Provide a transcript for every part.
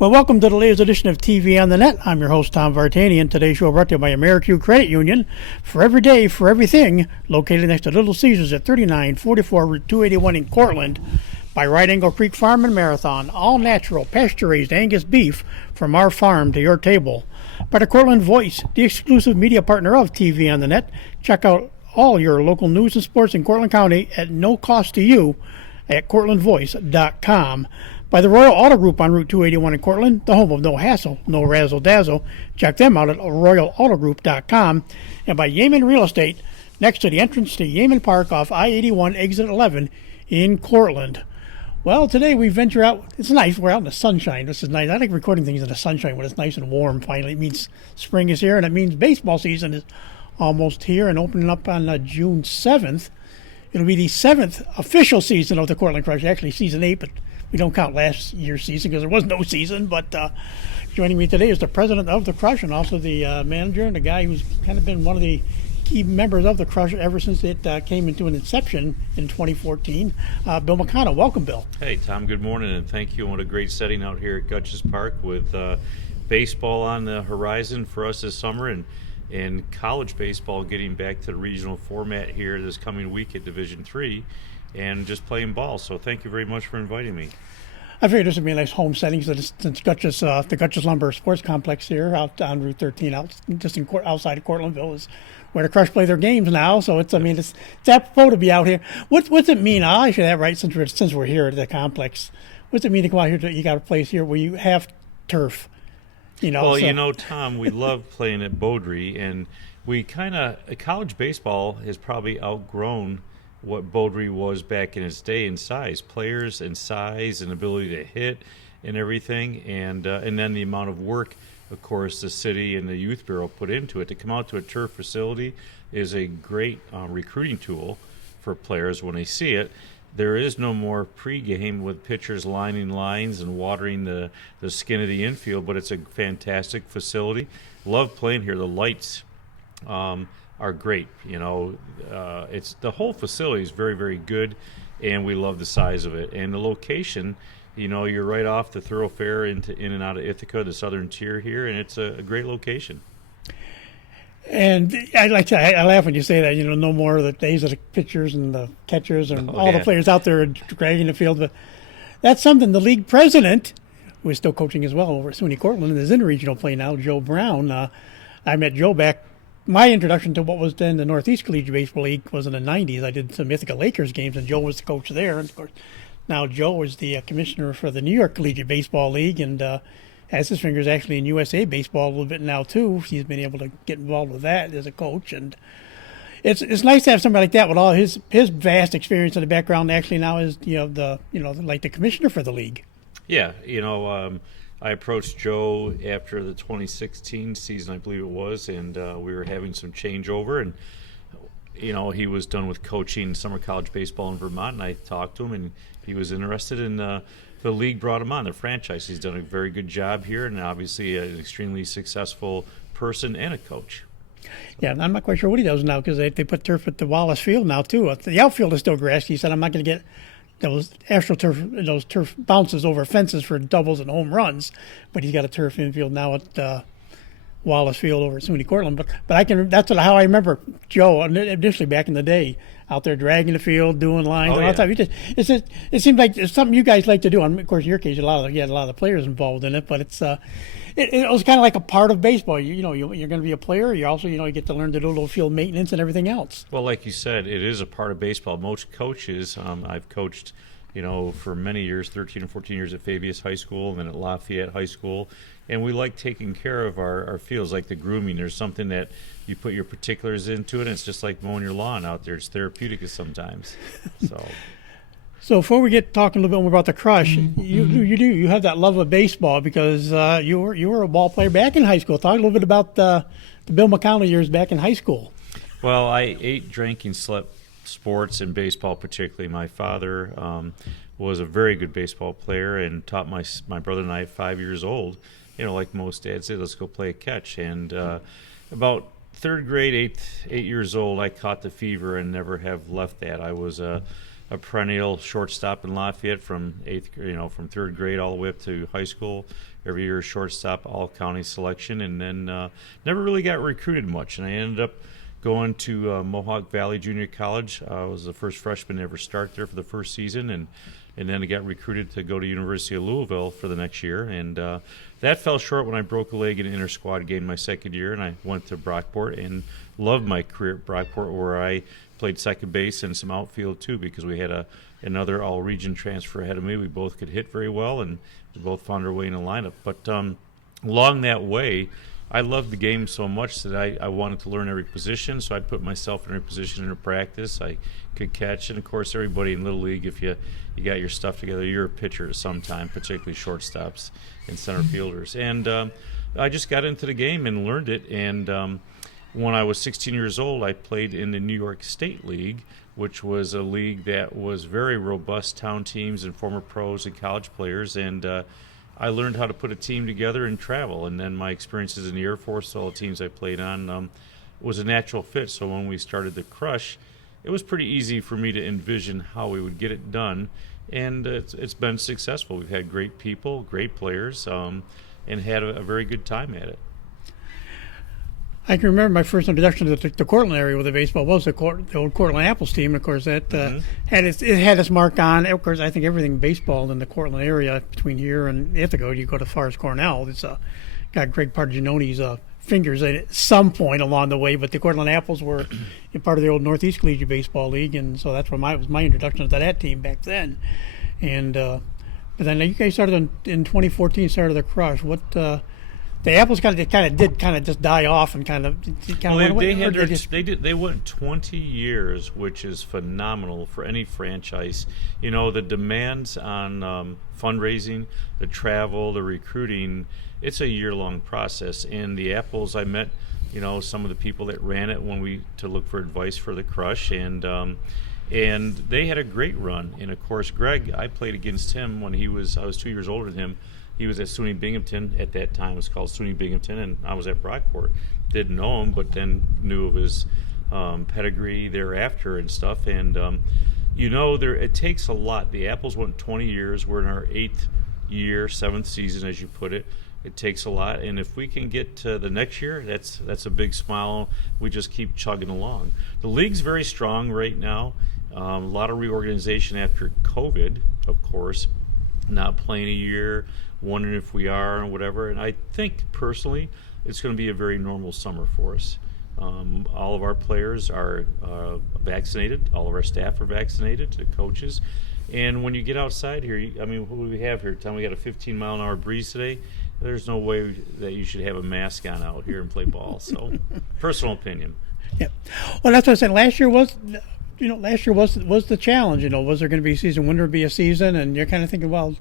Well, welcome to the latest edition of TV on the Net. I'm your host, Tom Vartanian. Today's show brought to you by AmeriQ Credit Union. For every day, for everything, located next to Little Caesars at 3944 Route 281 in Cortland. By Right Angle Creek Farm and Marathon, all natural, pasture-raised Angus beef from our farm to your table. By the Cortland Voice, the exclusive media partner of TV on the Net. Check out all your local news and sports in Cortland County at no cost to you at cortlandvoice.com. By the Royal Auto Group on Route 281 in Cortland, the home of no hassle, no razzle-dazzle. Check them out at royalautogroup.com. And by Yeaman Real Estate, next to the entrance to Yeaman Park off I-81 exit 11 in Cortland. Well, today we venture out. It's nice. We're out in the sunshine. This is nice. I like recording things in the sunshine when it's nice and warm. Finally, it means spring is here, and it means baseball season is almost here and opening up on June 7th. It'll be the 7th official season of the Cortland Crush. Actually, season 8, but we don't count last year's season because there was no season. But joining me today is the president of the Crush and also the manager and the guy who's kind of been one of the key members of the Crush ever since it came into an inception in 2014. Bill McConnell. Welcome, Bill. Hey, Tom. Good morning, and thank you. What a great setting out here at Gutches Park with baseball on the horizon for us this summer and college baseball getting back to the regional format here this coming week at Division III. And just playing ball. So thank you very much for inviting me. I figured this would be a nice home setting since Gutches, the Gutches Lumber Sports Complex here out on Route 13, outside of Cortlandville, is where the Crush play their games now. So it's apropos to be out here. What's it mean? I should have right since we're here at the complex. What's it mean to come out here? You got a place here where you have turf. Well, Tom, we love playing at Beaudry, and we college baseball has probably outgrown what Beaudry was back in its day in size, players and size and ability to hit and everything, and then the amount of work, of course, the city and the youth bureau put into it. To come out to a turf facility is a great recruiting tool for players when they see it. There is no more pregame with pitchers lining lines and watering the skin of the infield, but it's a fantastic facility. Love playing here. The lights are great. It's the whole facility is very, very good, and we love the size of it and the location. You're right off the thoroughfare in and out of Ithaca, the southern tier here, and it's a great location. And I laugh when you say that. No more of the days of the pitchers and the catchers and the players out there dragging the field. But that's something the league president, who is still coaching as well over at SUNY Cortland and is in regional play now, Joe Brown. I met Joe back. My introduction to what was then the Northeast Collegiate Baseball League was in the 90s. I did some Ithaca Lakers games, and Joe was the coach there. And, of course, now Joe is the commissioner for the New York Collegiate Baseball League and has his fingers actually in USA Baseball a little bit now, too. He's been able to get involved with that as a coach. And it's nice to have somebody like that with all his vast experience in the background. Actually now is, the commissioner for the league. Yeah, I approached Joe after the 2016 season, I believe it was, and we were having some changeover. And, he was done with coaching summer college baseball in Vermont, and I talked to him, and he was interested in the league brought him on, the franchise. He's done a very good job here, and obviously an extremely successful person and a coach. Yeah, I'm not quite sure what he does now because they put turf at the Wallace Field now, too. The outfield is still grass. He said, I'm not going to get those turf bounces over fences for doubles and home runs, but he's got a turf infield now at Wallace Field over at SUNY Cortland. But that's how I remember Joe initially back in the day, out there dragging the field, doing lines and all that stuff. It seems like it's something you guys like to do. And of course, in your case, you had a lot of the players involved in it, but it was kind of like a part of baseball. You're going to be a player. You also you get to learn to do a little field maintenance and everything else. Well, like you said, it is a part of baseball. Most coaches, I've coached, for many years, 13 or 14 years at Fabius High School and then at Lafayette High School. And we like taking care of our fields, like the grooming. There's something that you put your particulars into it, and it's just like mowing your lawn out there. It's therapeutic sometimes. So before we get talking a little bit more about the Crush, you have that love of baseball because you were a ball player back in high school. Talk a little bit about the Bill McConnell years back in high school. Well, I ate, drank, and slept sports and baseball particularly. My father was a very good baseball player and taught my brother and I at 5 years old, like most dads say, let's go play a catch. And about third grade, eight years old, I caught the fever and never have left that. I was a perennial shortstop in Lafayette from from third grade all the way up to high school. Every year, shortstop, all county selection, and then never really got recruited much. And I ended up going to Mohawk Valley Junior College. I was the first freshman to ever start there for the first season, and then I got recruited to go to University of Louisville for the next year. And that fell short when I broke a leg in an inter-squad game my second year, and I went to Brockport and loved my career at Brockport, where I played second base and some outfield too, because we had another all-region transfer ahead of me. We both could hit very well, and we both found our way in the lineup. But along that way, I loved the game so much that I wanted to learn every position, so I put myself in every position in practice. I could catch, and of course, everybody in Little League, if you got your stuff together, you're a pitcher at some time, particularly shortstops and center fielders. And I just got into the game and learned it, and when I was 16 years old, I played in the New York State League, which was a league that was very robust, town teams and former pros and college players, and I learned how to put a team together and travel. And then my experiences in the Air Force, all the teams I played on, was a natural fit. So when we started the Crush, it was pretty easy for me to envision how we would get it done. And it's been successful. We've had great people, great players, and had a very good time at it. I can remember my first introduction to the Cortland area with the baseball was the old Cortland Apples team. Of course, that had its mark on. Of course, I think everything baseball in the Cortland area between here and Ithaca, you go to far as Cornell, it's got Greg Parginoni's fingers in it at some point along the way. But the Cortland Apples were part of the old Northeast Collegiate Baseball League, and so that's was my introduction to that team back then. And but then you guys started in 2014, started the Crush. What? The Apples kind of just die off and they went 20 years, which is phenomenal for any franchise. You know, the demands on fundraising, the travel, the recruiting, it's a year-long process. And the Apples, I met, some of the people that ran it to look for advice for the Crush, and they had a great run. And of course, Greg, I played against him when I was 2 years older than him. He was at SUNY Binghamton at that time. It was called SUNY Binghamton, and I was at Brockport. Didn't know him, but then knew of his pedigree thereafter and stuff. And it takes a lot. The Apples went 20 years. We're in our 8th year, 7th season, as you put it. It takes a lot, and if we can get to the next year, that's a big smile. We just keep chugging along. The league's very strong right now. A lot of reorganization after COVID, of course. Not playing a year, wondering if we are or whatever. And I think personally it's going to be a very normal summer for us. All of our players are vaccinated. All of our staff are vaccinated, the coaches. And when you get outside here, what do we have here? Tom, we got a 15-mile-an-hour breeze today. There's no way that you should have a mask on out here and play ball. So, personal opinion. Yeah. Well, that's what I said. Last year was the challenge. Was there going to be a season? When there would be a season? And you're kind of thinking, well,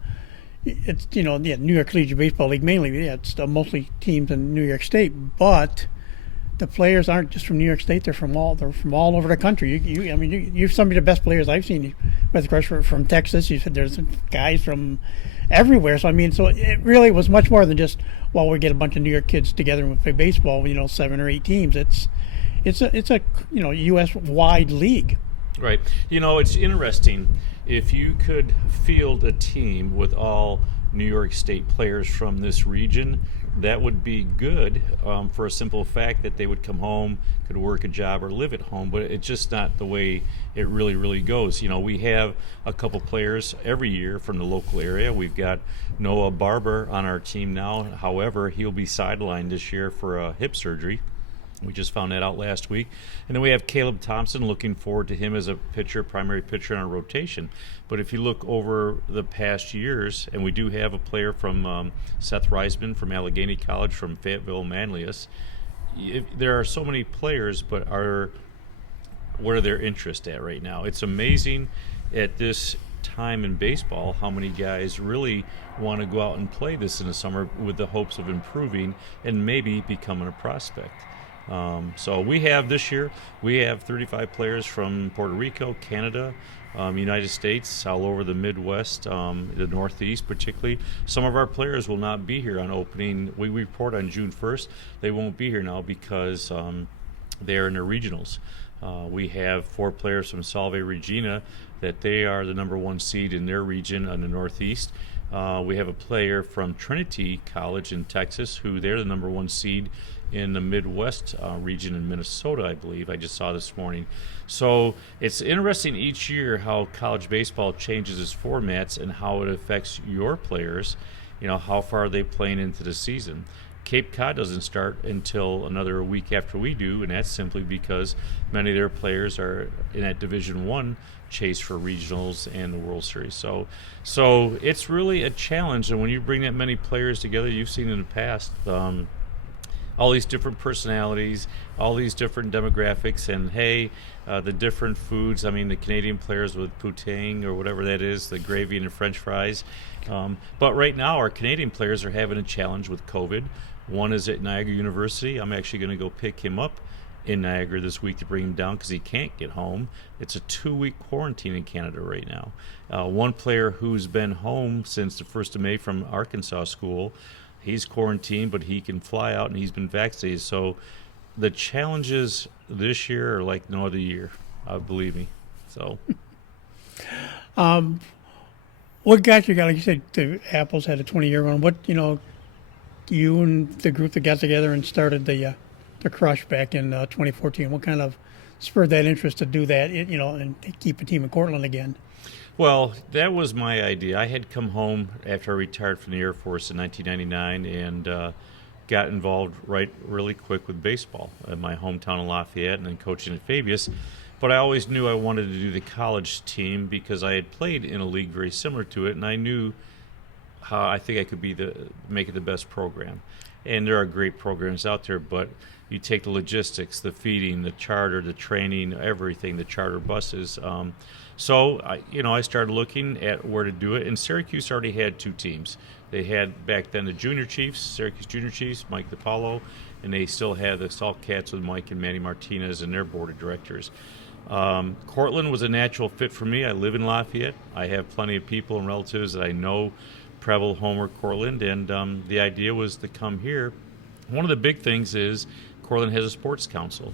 it's New York Collegiate Baseball League mainly. Yeah, it's mostly teams in New York State, but the players aren't just from New York State. They're from all over the country. You've some of the best players I've seen with the Crush from Texas. You said there's guys from everywhere. So so it really was much more than just we get a bunch of New York kids together and we play baseball. 7 or 8 teams. It's a U.S. wide league. Right. It's interesting. If you could field a team with all New York State players from this region, that would be good for a simple fact that they would come home, could work a job or live at home, but it's just not the way it really, really goes. We have a couple players every year from the local area. We've got Noah Barber on our team now. However, he'll be sidelined this year for a hip surgery. We just found that out last week. And then we have Caleb Thompson, looking forward to him as a primary pitcher in our rotation. But if you look over the past years, and we do have a player from Seth Reisman from Allegheny College from Fayetteville, Manlius. There are so many players, but what are their interests at right now? It's amazing at this time in baseball how many guys really want to go out and play this in the summer with the hopes of improving and maybe becoming a prospect. So this year, we have 35 players from Puerto Rico, Canada, United States, all over the Midwest, the Northeast particularly. Some of our players will not be here on opening. We report on June 1st. They won't be here now because they're in their regionals. We have 4 players from Salve Regina that they are the number 1 seed in their region in the Northeast. We have a player from Trinity College in Texas who they're the number 1 seed in the Midwest region in Minnesota, I believe. I just saw this morning. So it's interesting each year how college baseball changes its formats and how it affects your players, how far are they playing into the season. Cape Cod doesn't start until another week after we do, and that's simply because many of their players are in that Division I chase for regionals and the World Series. So it's really a challenge, and when you bring that many players together, you've seen in the past, all these different personalities, all these different demographics, and the different foods. I mean, the Canadian players with poutine or whatever that is, the gravy and the French fries. But right now, our Canadian players are having a challenge with COVID. One is at Niagara University. I'm actually going to go pick him up in Niagara this week to bring him down because he can't get home. It's a 2-week quarantine in Canada right now. One player who's been home since the 1st of May from Arkansas school, he's quarantined, but he can fly out and he's been vaccinated. So the challenges this year are like no other year, believe me. So, what got you? Like you said, the Apples had a 20-year run. What you and the group that got together and started the Crush back in 2014. What kind of spurred that interest to do that? And keep a team in Cortland again. Well, that was my idea. I had come home after I retired from the Air Force in 1999 and got involved really quick with baseball in my hometown of Lafayette and then coaching at Fabius. But I always knew I wanted to do the college team because I had played in a league very similar to it, and I knew how I think I could make it the best program. And there are great programs out there, but you take the logistics, the feeding, the charter, the training, everything, the charter buses. So I started looking at where to do it, and Syracuse already had 2 teams. They had back then the Junior Chiefs, Syracuse Junior Chiefs, Mike DiPaolo, and they still had the Salt Cats with Mike and Manny Martinez and their board of directors. Cortland was a natural fit for me. I live in Lafayette. I have plenty of people and relatives that I know, Preble, Homer, Cortland, and the idea was to come here. One of the big things is Cortland has a sports council.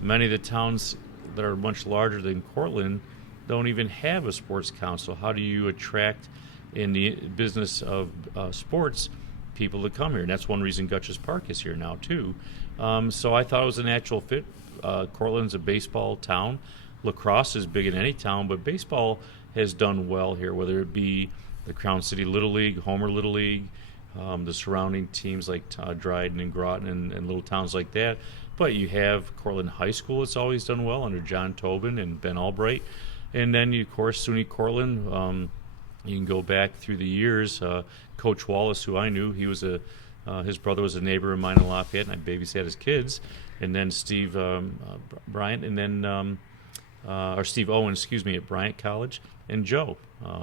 Many of the towns that are much larger than Cortland don't even have a sports council. How do you attract, in the business of sports, people to come here? And that's one reason Gutches Park is here now, too. So I thought it was a natural fit. Cortland's a baseball town. Lacrosse is big in any town, but baseball has done well here, whether it be the Crown City Little League, Homer Little League, the surrounding teams like Dryden and Groton and little towns like that. But you have Cortland High School that's always done well under John Tobin and Ben Albright. And then, of course, SUNY Cortland, you can go back through the years. Coach Wallace, who I knew, he was his brother was a neighbor of mine in Lafayette, and I babysat his kids. And then Steve Bryant, and then or Steve Owen, at Bryant College, and Joe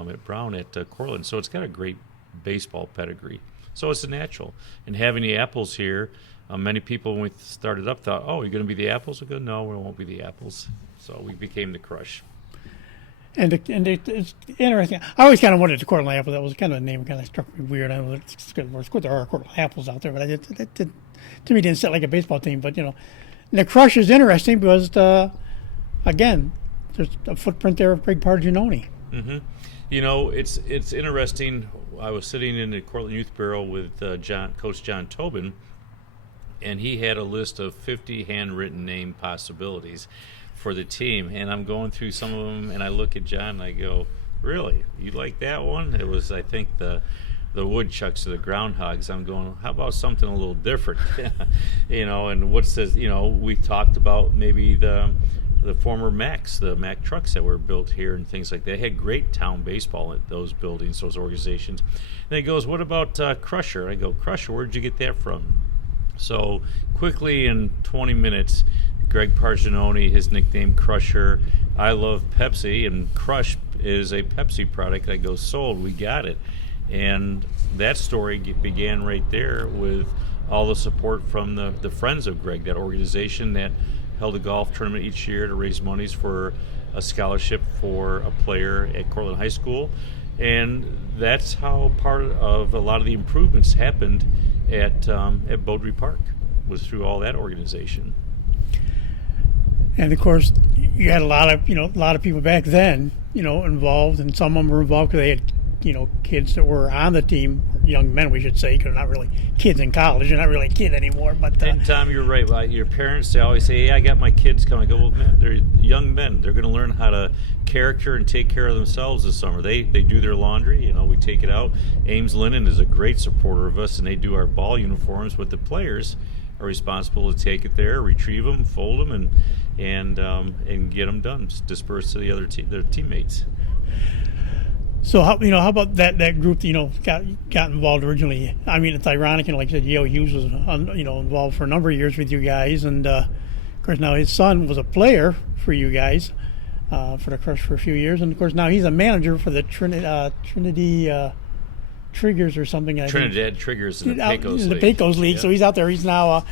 at Brown at Cortland. So it's got a great baseball pedigree. So it's a natural. And having the Apples here, many people when we started up thought, "Oh, you're going to be the Apples?" We go, "No, we won't be the Apples." So we became the Crush. And it's interesting. I always kind of wanted the Cortland Apples. That was kind of a name that kind of struck me weird. I know it's good. There are Cortland Apples out there, but to me, it didn't sound like a baseball team. But the Crush is interesting because again, there's a footprint there of Greg Parginoni. Mm-hmm. It's interesting. I was sitting in the Cortland Youth Bureau with Coach John Tobin, and he had a list of 50 handwritten name possibilities for the team. And I'm going through some of them, and I look at John and I go, "Really? You like that one?" It was, I think, the woodchucks or the groundhogs. I'm going, how about something a little different? And what's this? We talked about maybe the former Macs, the Mac trucks that were built here and things like that. They had great town baseball at those buildings, those organizations. And he goes, "What about Crusher?" I go, "Crusher, where'd you get that from?" So quickly in 20 minutes, Greg Parginoni, his nickname Crusher. I love Pepsi, and Crush is a Pepsi product. I go, "Sold, we got it." And that story began right there with all the support from the Friends of Greg, that organization that held a golf tournament each year to raise monies for a scholarship for a player at Cortland High School. And that's how part of a lot of the improvements happened at Beaudry Park, was through all that organization. And of course, you had a lot of people back then, involved, and some of them were involved because they had, kids that were on the team, or young men, we should say, because they're not really kids in college. You're not really a kid anymore. But and Tom, you're right. Well, your parents, they always say, "Hey, I got my kids coming." I go, "Well, man, they're young men. They're going to learn how to character and take care of themselves this summer. They do their laundry. We take it out. Ames Linen is a great supporter of us, and they do our ball uniforms. But the players are responsible to take it there, retrieve them, fold them, and get them done, dispersed to the other their teammates." So how about that group got involved originally? I mean, it's ironic, like I said, Yale Hughes was involved for a number of years with you guys, and of course now his son was a player for you guys for the Crush for a few years, and of course now he's a manager for the Trinity Triggers or something. Trinidad Triggers in the Pecos League. The Pecos League. Yeah. So he's out there. He's now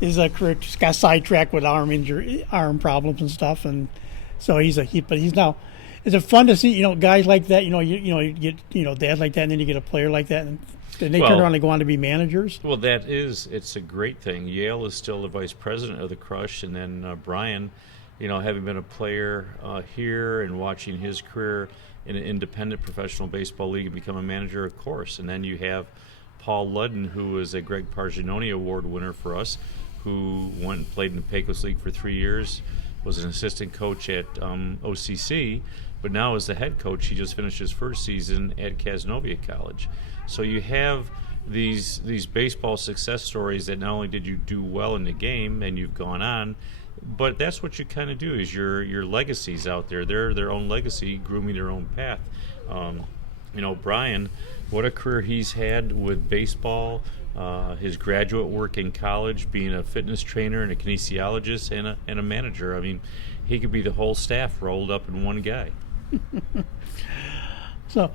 his career just got sidetracked with arm problems and stuff, and so but he's now. Is it fun to see guys like that? You get dads like that, and then you get a player like that, and then they turn around and go on to be managers. Well, it's a great thing. Yale is still the vice president of the Crush, and then Brian, having been a player here and watching his career in an independent professional baseball league and become a manager, of course. And then you have Paul Ludden, who is a Greg Parginoni Award winner for us, who went and played in the Pecos League for 3 years, was an assistant coach at OCC. But now as the head coach, he just finished his first season at Cazenovia College. So you have these baseball success stories that not only did you do well in the game and you've gone on, but that's what you kind of do is your legacies out there. They're their own legacy, grooming their own path. Brian, what a career he's had with baseball, his graduate work in college, being a fitness trainer and a kinesiologist and a manager. I mean, he could be the whole staff rolled up in one guy. So,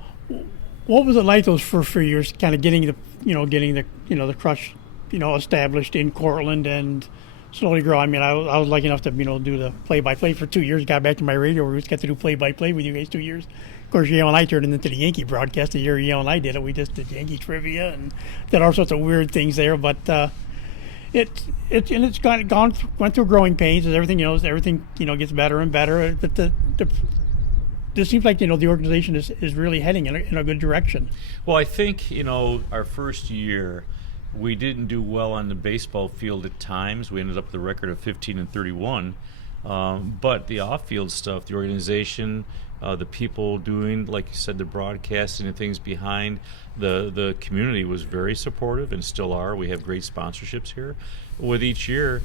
what was it like those first few years, kind of getting the Crush, established in Cortland and slowly grow? I mean, I was lucky enough to do the play-by-play for 2 years. Got back to my radio roots, got to do play-by-play with you guys 2 years. Of course, Yale and I turned it into the Yankee broadcast. The year Yale and I did it, we just did Yankee trivia and did all sorts of weird things there. But it's went through growing pains as everything gets better and better. But it seems like the organization is really heading in a good direction. Well, I think our first year we didn't do well on the baseball field at times. We ended up with a record of 15-31. But the off-field stuff, the organization, the people doing, like you said, the broadcasting and things behind the community was very supportive and still are. We have great sponsorships here. With each year,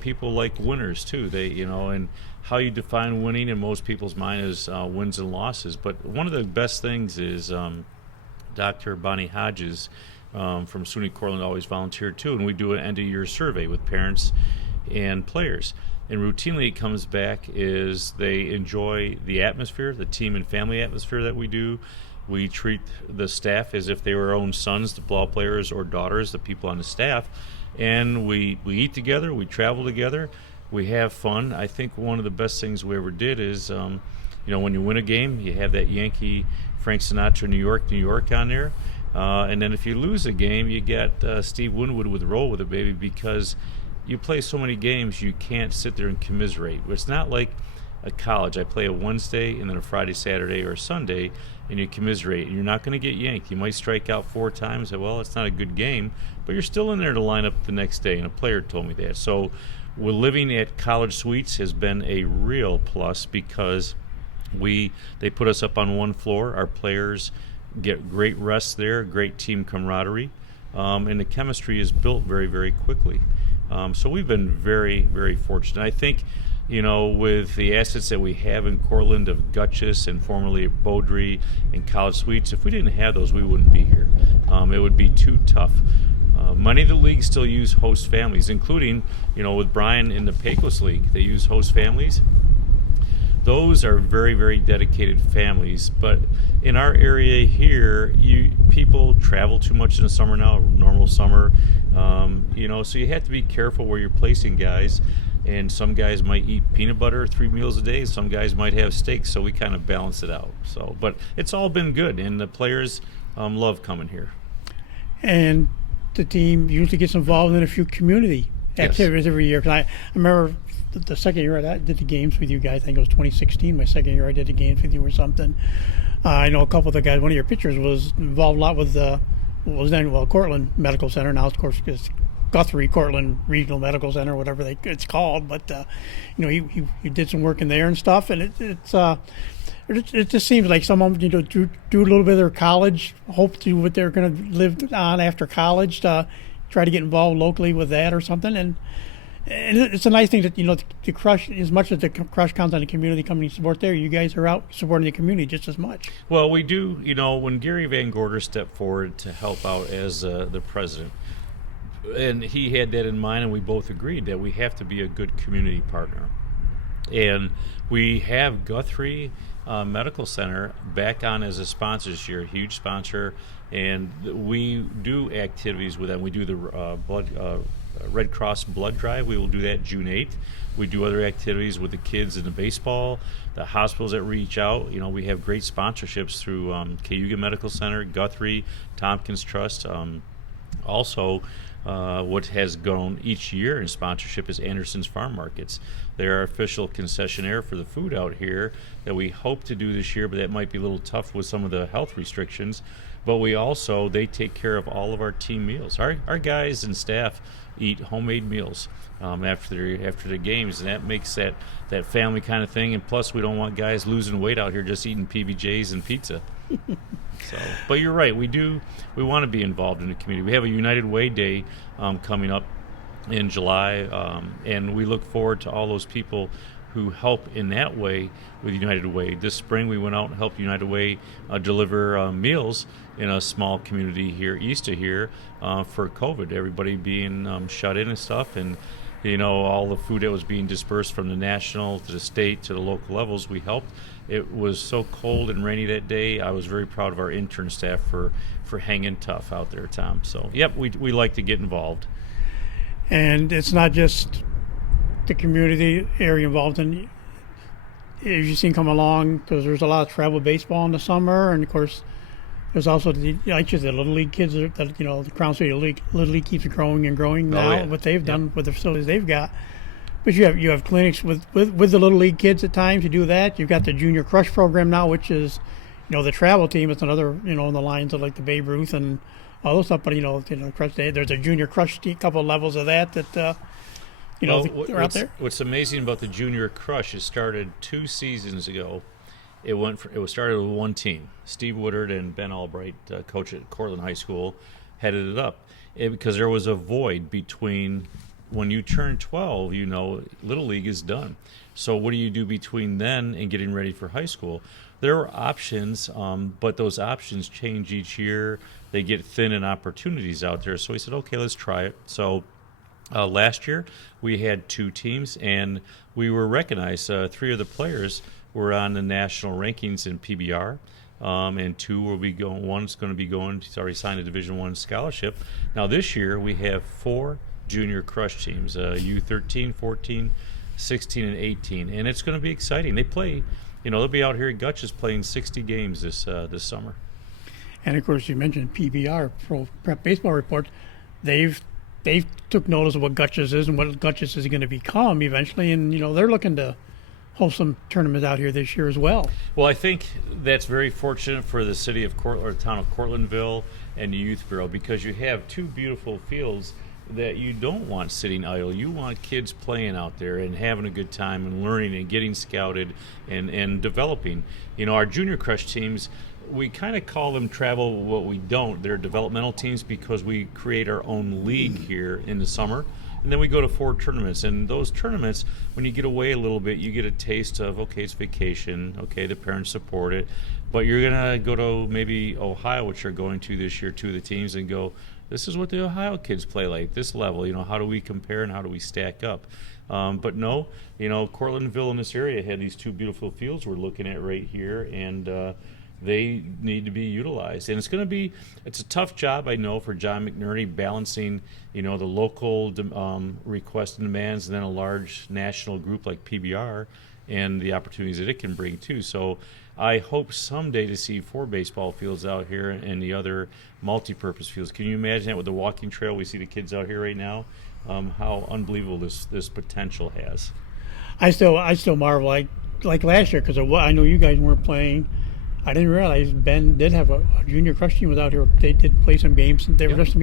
people like winners too. They, and how you define winning in most people's mind is wins and losses. But one of the best things is Dr. Bonnie Hodges from SUNY Cortland always volunteered too, and we do an end-of-year survey with parents and players. And routinely it comes back is they enjoy the atmosphere, the team and family atmosphere that we do. We treat the staff as if they were our own sons, the ball players or daughters, the people on the staff. And we eat together, we travel together, we have fun. I think one of the best things we ever did is, when you win a game, you have that Yankee Frank Sinatra, New York on there. And then if you lose a game, you get Steve Winwood with Roll With It Baby, because you play so many games, you can't sit there and commiserate. It's not like a college. I play a Wednesday and then a Friday, Saturday, or Sunday, and you commiserate. And you're not going to get yanked. You might strike out 4 times. Well, it's not a good game, but you're still in there to line up the next day, and a player told me that. So living at college suites has been a real plus because they put us up on one floor. Our players get great rest there, great team camaraderie, and the chemistry is built very, very quickly. So we've been very, very fortunate. I think, with the assets that we have in Cortland of Gutchess and formerly of Beaudry and College Suites, if we didn't have those, we wouldn't be here. It would be too tough. Many of the leagues still use host families, including, with Brian in the Pecos League, they use host families. Those are very, very dedicated families. But in our area here, people travel too much in the summer now, normal summer. So you have to be careful where you're placing guys. And some guys might eat peanut butter 3 meals a day. Some guys might have steaks. So we kind of balance it out. But it's all been good, and the players love coming here. And the team usually gets involved in a few community activities every year. 'Cause I remember the second year I did the games with you guys. I think it was 2016. My second year I did the games with you or something. I know a couple of the guys. One of your pitchers was involved a lot with what was then Cortland Medical Center. Now, of course, it's Guthrie Cortland Regional Medical Center, whatever it's called. But he did some work in there and stuff. And it just seems like some of them do a little bit of their college, hope to what they're going to live on after college, to try to get involved locally with that or something. And it's a nice thing that the Crush, as much as the Crush counts on the community coming to support there, you guys are out supporting the community just as much. Well, we do. When Gary Van Gorder stepped forward to help out as the president, and he had that in mind, and we both agreed that we have to be a good community partner. And we have Guthrie Medical Center back on as a sponsor this year, a huge sponsor, and we do activities with them. We do the Red Cross blood drive. We will do that June 8th. We do other activities with the kids in the baseball, the hospitals that reach out. We have great sponsorships through Cayuga Medical Center, Guthrie, Tompkins Trust. Also, what has gone each year in sponsorship is Anderson's Farm Markets. They're our official concessionaire for the food out here that we hope to do this year, but that might be a little tough with some of the health restrictions. But they take care of all of our team meals. Our guys and staff eat homemade meals after the games, and that makes that family kind of thing. And plus, we don't want guys losing weight out here just eating PBJs and pizza. But you're right. We want to be involved in the community. We have a United Way Day coming up in July, and we look forward to all those people who help in that way with United Way. This spring, we went out and helped United Way deliver meals in a small community here east of here for COVID. Everybody being shut in and stuff, and all the food that was being dispersed from the national to the state to the local levels, we helped. It was so cold and rainy that day. I was very proud of our intern staff for hanging tough out there, Tom. So, yep, we like to get involved. And it's not just the community area involved in, as you've seen come along, because there's a lot of travel baseball in the summer, and of course there's also the Little League kids that the Crown City Little League keeps growing and growing now. What they've done with the facilities they've got. But you have clinics with the Little League kids at times. You do that. You've got the Junior Crush program now, which is the travel team. It's another in the lines of like the Babe Ruth and all those stuff. But Crush Day, there's a Junior Crush team, couple of levels of that they're out there. What's amazing about the Junior Crush, it started 2 seasons ago. It was started with one team. Steve Woodard and Ben Albright, coach at Cortland High School, headed it up because there was a void between when you turn 12. Little League is done. So what do you do between then and getting ready for high school? There are options, but those options change each year. They get thin in opportunities out there. So we said, okay, let's try it. So last year we had 2 teams, and we were recognized. 3 of the players were on the national rankings in PBR, and 2 will be going. One's going to be going. He's already signed a Division I scholarship. Now this year we have 4 Junior Crush teams: U13, 14, 16, and 18, and it's going to be exciting. They play. They'll be out here at Gutch's playing 60 games this summer. And of course, you mentioned PBR, Pro Prep Baseball Report. They've took notice of what Gutch's is and what Gutch's is going to become eventually, and they're looking to host some tournaments out here this year as well. Well, I think that's very fortunate for the city of Cortland, or the town of Cortlandville, and the Youth Bureau, because you have 2 beautiful fields that you don't want sitting idle. You want kids playing out there and having a good time and learning and getting scouted and developing. Our Junior Crush teams, we kind of call them travel, what we don't. They're developmental teams because we create our own league here in the summer. And then we go to 4 tournaments. And those tournaments, when you get away a little bit, you get a taste of, okay, it's vacation. Okay, the parents support it. But you're going to go to maybe Ohio, which you're going to this year, 2 of the teams, and go, this is what the Ohio kids play like, this level. How do we compare and how do we stack up? But no, Cortlandville in this area had these 2 beautiful fields we're looking at right here, and they need to be utilized. And it's a tough job, I know, for John McNerney, balancing, the local requests and demands, and then a large national group like PBR and the opportunities that it can bring too. So I hope someday to see 4 baseball fields out here and the other multi-purpose fields. Can you imagine that with the walking trail? We see the kids out here right now, how unbelievable this potential has. I still marvel like last year because I know you guys weren't playing. I didn't realize Ben did have a junior crush team was out here. They did play some games. And they were just.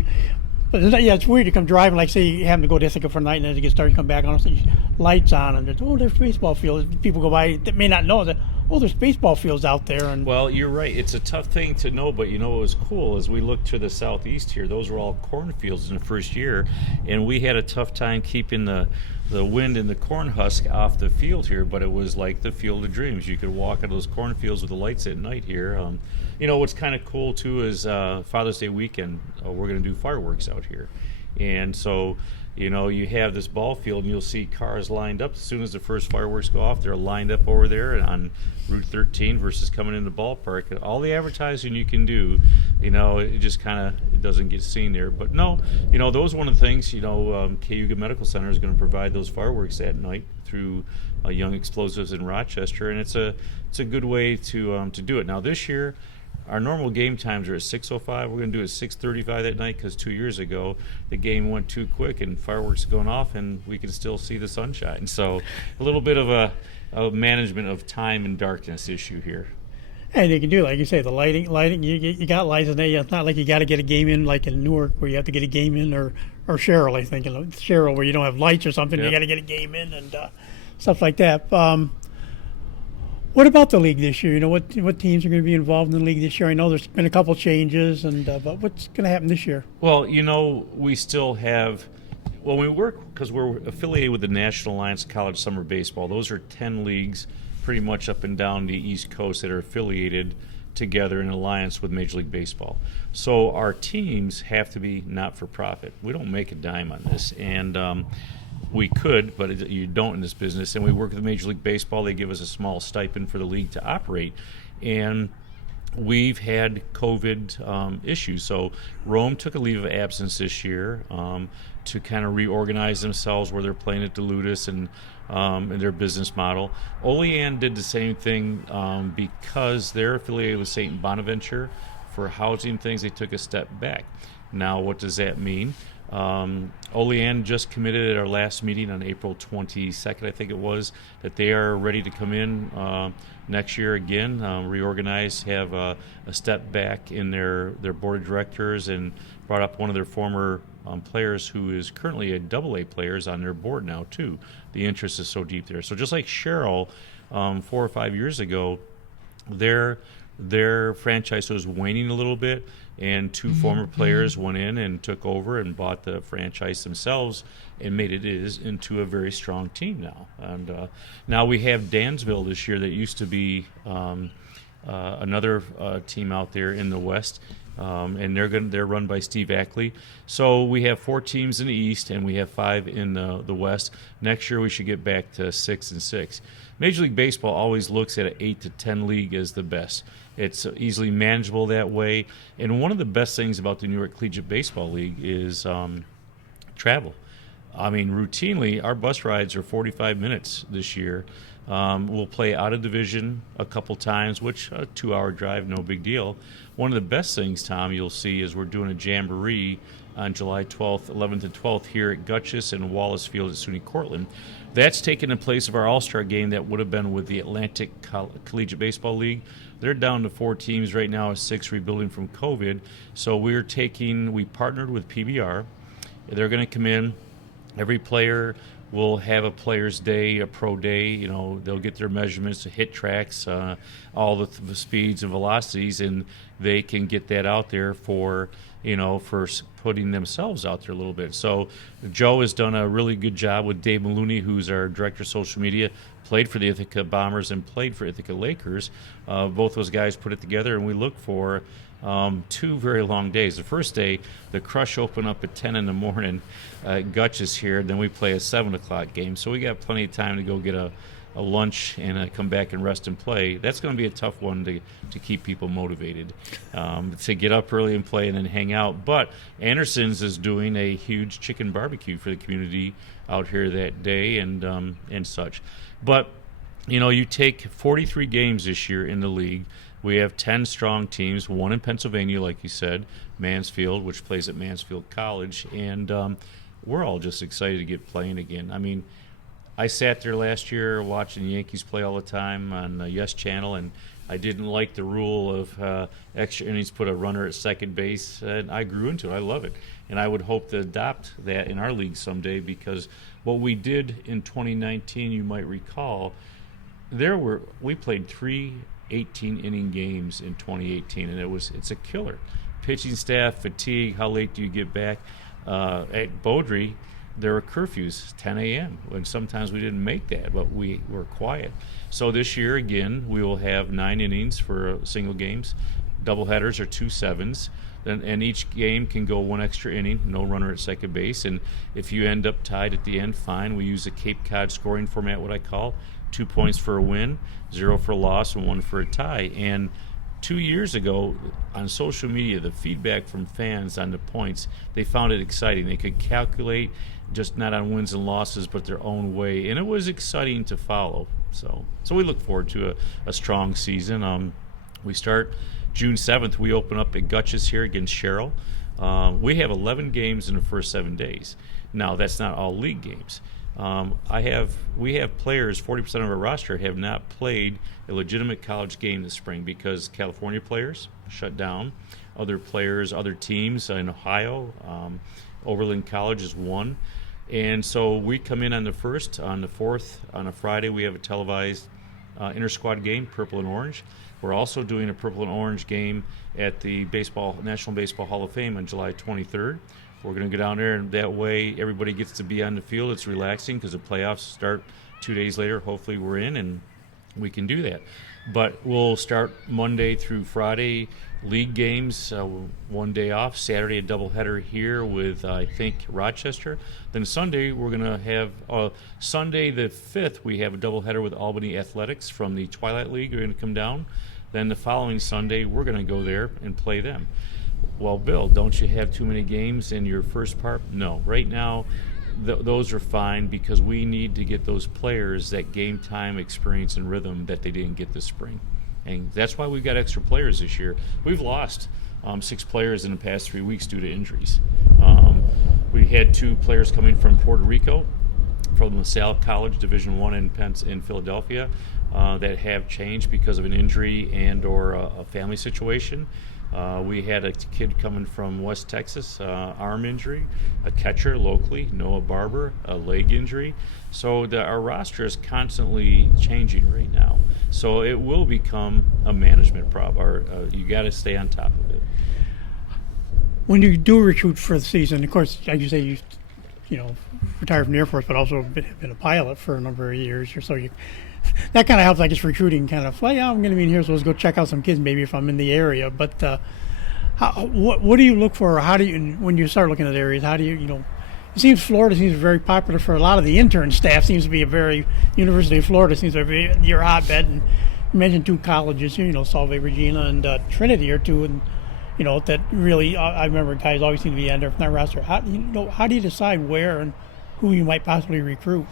But yeah, it's weird. You come driving, like say you happen to go to Ithaca for the night, and as you get started, you come back on, see lights on, and there's baseball fields. People go by that may not know that. Oh, there's baseball fields out there. And well, you're right. It's a tough thing to know, but what was cool as we looked to the southeast here. Those were all cornfields in the first year, and we had a tough time keeping the wind and the corn husk off the field here. But it was like the field of dreams. You could walk into those cornfields with the lights at night here. What's kind of cool too is Father's Day weekend. We're going to do fireworks out here, and so. You have this ball field, and you'll see cars lined up. As soon as the first fireworks go off, they're lined up over there on Route 13 versus coming in the ballpark. And all the advertising you can do, it just it doesn't get seen there. But no, those are one of the things, Cayuga Medical Center is going to provide those fireworks at night through Young Explosives in Rochester, and it's a good way to do it. Now this year, our normal game times are at 6:05. We're going to do it at 6:35 that night because 2 years ago the game went too quick and fireworks going off and we can still see the sunshine. So a little bit of a management of time and darkness issue here. And you can do, like you say, the lighting. You got lights in there. It's not like you got to get a game in like in Newark where you have to get a game in, or Sherrill, I think, Sherrill where you don't have lights or something. Yep. You got to get a game in and stuff like that. What about the league this year? What teams are going to be involved in the league this year? I know there's been a couple changes, but what's going to happen this year? Well, we still have. Well, we work because we're affiliated with the National Alliance of College Summer Baseball. Those are 10 leagues pretty much up and down the East Coast that are affiliated together in alliance with Major League Baseball. So our teams have to be not-for-profit. We don't make a dime on this, and we could, but you don't in this business. And we work with Major League Baseball. They give us a small stipend for the league to operate. And we've had COVID issues. So Rome took a leave of absence this year to kind of reorganize themselves where they're playing at Duluth and their business model. Olean did the same thing because they're affiliated with St. Bonaventure. For housing things, they took a step back. Now, what does that mean? Olean just committed at our last meeting on April 22nd, I think it was, that they are ready to come in next year again, reorganize, have a step back in their board of directors, and brought up one of their former players who is currently a AA player is on their board now, too. The interest is so deep there. So just like Sherrill 4 or 5 years ago, their franchise was waning a little bit, and two former players went in and took over and bought the franchise themselves and made it into a very strong team now. And now we have Dansville this year that used to be another team out there in the West, and they're run by Steve Ackley. So we have 4 teams in the East and we have 5 in the West. Next year we should get back to 6 and 6. Major League Baseball always looks at an 8 to 10 league as the best. It's easily manageable that way. And one of the best things about the New York Collegiate Baseball League is travel. I mean, routinely, our bus rides are 45 minutes this year. We'll play out of division a couple times, which a 2-hour drive, no big deal. One of the best things, Tom, you'll see is we're doing a jamboree on July 12th, 11th, and 12th here at Gutchess and Wallace Field at SUNY Cortland. That's taken in place of our All-Star game that would have been with the Atlantic Collegiate Baseball League. They're down to 4 teams right now, 6 rebuilding from COVID. So we partnered with PBR. They're going to come in. Every player will have a player's day, a pro day. They'll get their measurements, hit tracks, all the speeds and velocities, and they can get that out there for putting themselves out there a little bit. So Joe has done a really good job with Dave Maloney, who's our director of social media, played for the Ithaca Bombers and played for Ithaca Lakers. Both those guys put it together, and we look for 2 very long days. The first day, the Crush open up at 10 in the morning at Gutchess here. Then we play a 7 o'clock game. So we got plenty of time to go get a lunch and come back and rest and play. That's going to be a tough one to keep people motivated, to get up early and play and then hang out. But Anderson's is doing a huge chicken barbecue for the community out here that day and such. But, you take 43 games this year in the league. We have 10 strong teams, 1 in Pennsylvania, like you said, Mansfield, which plays at Mansfield College, and we're all just excited to get playing again. I mean, I sat there last year watching the Yankees play all the time on the Yes Channel, and I didn't like the rule of extra innings, put a runner at second base, and I grew into it. I love it, and I would hope to adopt that in our league someday, because what we did in 2019, you might recall, we played 3 18-inning games in 2018, and it's a killer. Pitching staff, fatigue, how late do you get back? At Beaudry, there were curfews, 10 a.m., and sometimes we didn't make that, but we were quiet. So this year, again, we will have 9 innings for single games. Doubleheaders are 2 7s, and each game can go 1 extra inning, no runner at second base. And if you end up tied at the end, fine. We use a Cape Cod scoring format, what I call 2 points for a win, 0 for a loss, and 1 for a tie. And 2 years ago, on social media, the feedback from fans on the points, they found it exciting. They could calculate just not on wins and losses, but their own way, and it was exciting to follow. So we look forward to a strong season. We start June 7th. We open up at Gutches here against Sherrill. We have 11 games in the first 7 days. Now, that's not all league games. We have players, 40% of our roster have not played a legitimate college game this spring because California players shut down. Other players, other teams in Ohio, Overland College is one. And so we come in on the 1st. On the 4th, on a Friday, we have a televised inter-squad game, purple and orange. We're also doing a purple and orange game at the National Baseball Hall of Fame on July 23rd. We're going to go down there, and that way everybody gets to be on the field. It's relaxing because the playoffs start 2 days later. Hopefully we're in, and we can do that. But we'll start Monday through Friday, league games, 1 day off. Saturday, a doubleheader here with, I think, Rochester. Then Sunday, we're going to have, Sunday the 5th, we have a doubleheader with Albany Athletics from the Twilight League. We're going to come down. Then the following Sunday, we're going to go there and play them. Well, Bill, don't you have too many games in your first part? No. Right now, those are fine because we need to get those players that game time experience and rhythm that they didn't get this spring. And that's why we've got extra players this year. We've lost 6 players in the past 3 weeks due to injuries. We had 2 players coming from Puerto Rico, from LaSalle College, Division I in Philadelphia, that have changed because of an injury and or a family situation. We had a kid coming from West Texas, arm injury, a catcher locally, Noah Barber, a leg injury. So our roster is constantly changing right now. So it will become a management problem. You got to stay on top of it. When you do recruit for the season, of course, like you say, you retired from the Air Force, but also been a pilot for a number of years or so. That kind of helps, I guess, recruiting kind of, well, yeah, I'm going to be in here, so let's go check out some kids maybe if I'm in the area. But what do you look for? Or how do you, when you start looking at areas, how do you, it seems Florida seems very popular for a lot of the intern staff. Seems to be University of Florida seems to be your hotbed. And you mentioned 2 colleges here, Salve Regina and Trinity or 2, and that really, I remember guys always seem to be under from that roster. How do you decide where and who you might possibly recruit?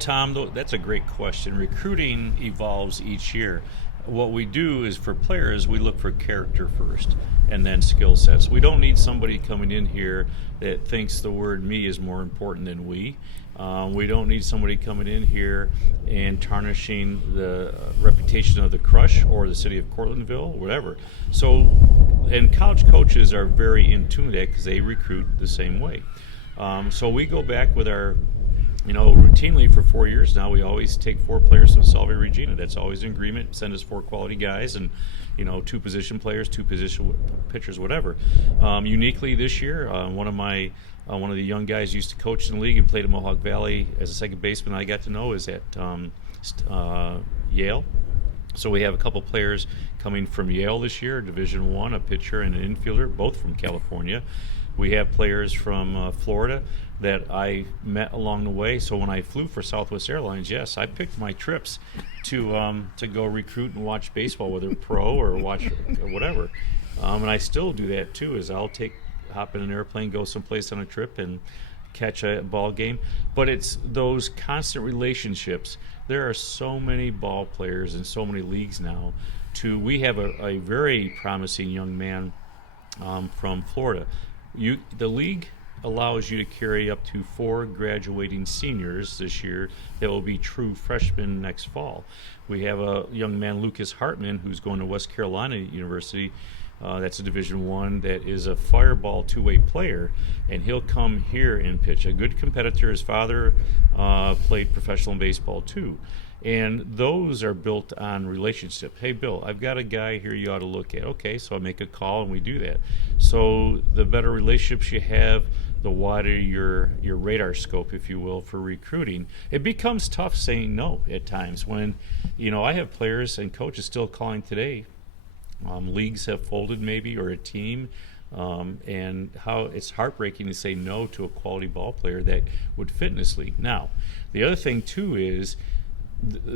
Tom, that's a great question. Recruiting evolves each year. What we do is for players, we look for character first and then skill sets. We don't need somebody coming in here that thinks the word me is more important than we. We don't need somebody coming in here and tarnishing the reputation of the Crush or the city of Cortlandville, whatever. So, and college coaches are very in tune with that because they recruit the same way. So we go back with our, routinely for 4 years now, we always take 4 players from Salve Regina. That's always an agreement. Send us 4 quality guys and, 2 position players, 2 position pitchers, whatever. Uniquely this year, one of the young guys used to coach in the league and played at Mohawk Valley as a second baseman I got to know is at Yale. So we have a couple players coming from Yale this year, Division I, a pitcher and an infielder, both from California. We have players from Florida that I met along the way. So when I flew for Southwest Airlines, yes, I picked my trips to go recruit and watch baseball, whether pro or watch or whatever. And I still do that too. Is hop in an airplane, go someplace on a trip, and catch a ball game. But it's those constant relationships. There are so many ball players in so many leagues now. We have a very promising young man from Florida. The league allows you to carry up to 4 graduating seniors this year that will be true freshmen next fall. We have a young man, Lucas Hartman, who's going to West Carolina University. That's a Division I that is a fireball two-way player, and he'll come here and pitch. A good competitor. His father played professional baseball too. And those are built on relationship. Hey, Bill, I've got a guy here you ought to look at. Okay, so I make a call and we do that. So the better relationships you have, the wider your radar scope, if you will, for recruiting. It becomes tough saying no at times when, I have players and coaches still calling today. Leagues have folded maybe, or a team, and how it's heartbreaking to say no to a quality ball player that would fit in this league. Now, the other thing too is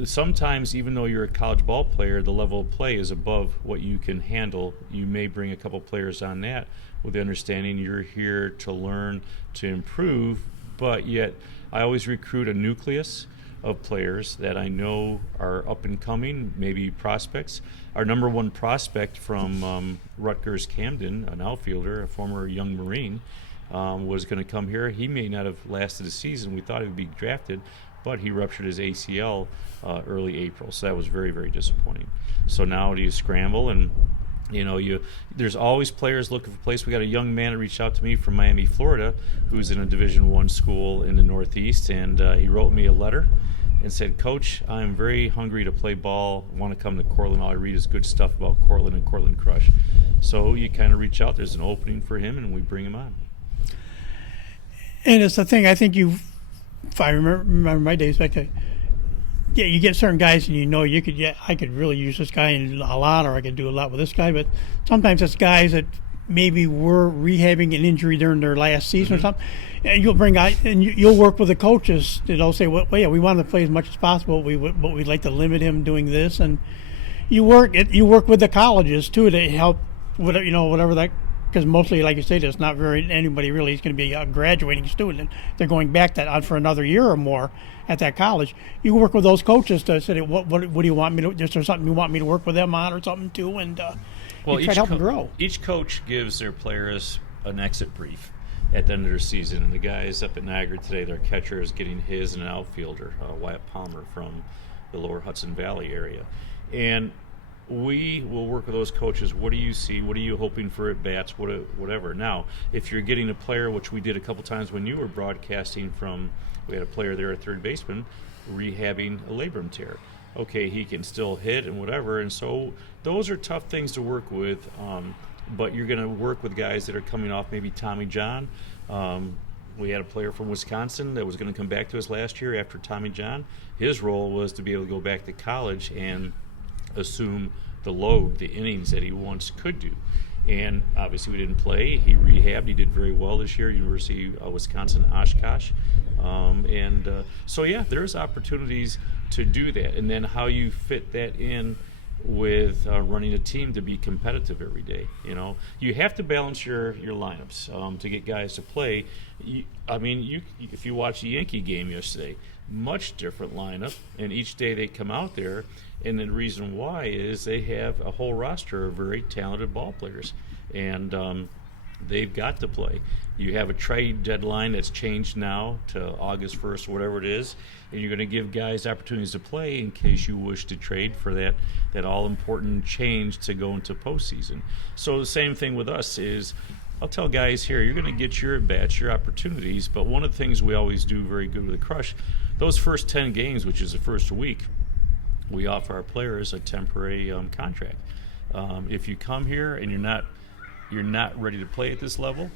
sometimes even though you're a college ball player, the level of play is above what you can handle. You may bring a couple players on that with the understanding you're here to learn, to improve, but yet I always recruit a nucleus of players that I know are up and coming, maybe prospects. Our number one prospect from Rutgers Camden, an outfielder, a former young Marine, was going to come here. He may not have lasted a season. We thought he would be drafted, but he ruptured his ACL early April, so that was very, very disappointing. So now do you scramble, and there's always players looking for a place. We got a young man that reached out to me from Miami, Florida, who's in a Division I school in the Northeast, and he wrote me a letter and said, Coach, I'm very hungry to play ball, want to come to Cortland. All I read is good stuff about Cortland and Cortland Crush. So you kind of reach out, there's an opening for him, and we bring him on. And it's the thing, I think if I remember my days back then, you get certain guys and I could really use this guy a lot, or I could do a lot with this guy, but sometimes it's guys that maybe were rehabbing an injury during their last season or something, and you'll bring guys and you'll work with the coaches that'll say, well, yeah, we want to play as much as possible, but we'd like to limit him doing this, and you work with the colleges too to help whatever that. Because mostly, like you say, there's not anybody really is going to be a graduating student. They're going back for another year or more at that college. You work with those coaches to say, what do you want me to? Is there something you want me to work with them on or something too? And you try to help them grow. Each coach gives their players an exit brief at the end of their season. And the guys up at Niagara today, their catcher is getting his and an outfielder, Wyatt Palmer from the Lower Hudson Valley area, and we will work with those coaches. What do you see? What are you hoping for at bats? Whatever. Now, if you're getting a player, which we did a couple times when you were broadcasting we had a player there at third baseman rehabbing a labrum tear. Okay, he can still hit and whatever. And so those are tough things to work with. But you're going to work with guys that are coming off maybe Tommy John. We had a player from Wisconsin that was going to come back to us last year after Tommy John. His role was to be able to go back to college and assume the load, the innings that he once could do. And obviously we didn't play. He rehabbed. He did very well this year, University of Wisconsin, Oshkosh. So yeah, there's opportunities to do that. And then how you fit that in with running a team to be competitive every day. You have to balance your lineups to get guys to play. If you watch the Yankee game yesterday, much different lineup, and each day they come out there, and the reason why is they have a whole roster of very talented ball players, and they've got to play. You have a trade deadline that's changed now to August 1st, whatever it is, and you're going to give guys opportunities to play in case you wish to trade for that all-important change to go into postseason. So the same thing with us is, I'll tell guys here, you're going to get your at-bats, your opportunities, but one of the things we always do very good with the Crush, those first 10 games, which is the first week, we offer our players a temporary contract. If you come here and you're not ready to play at this level,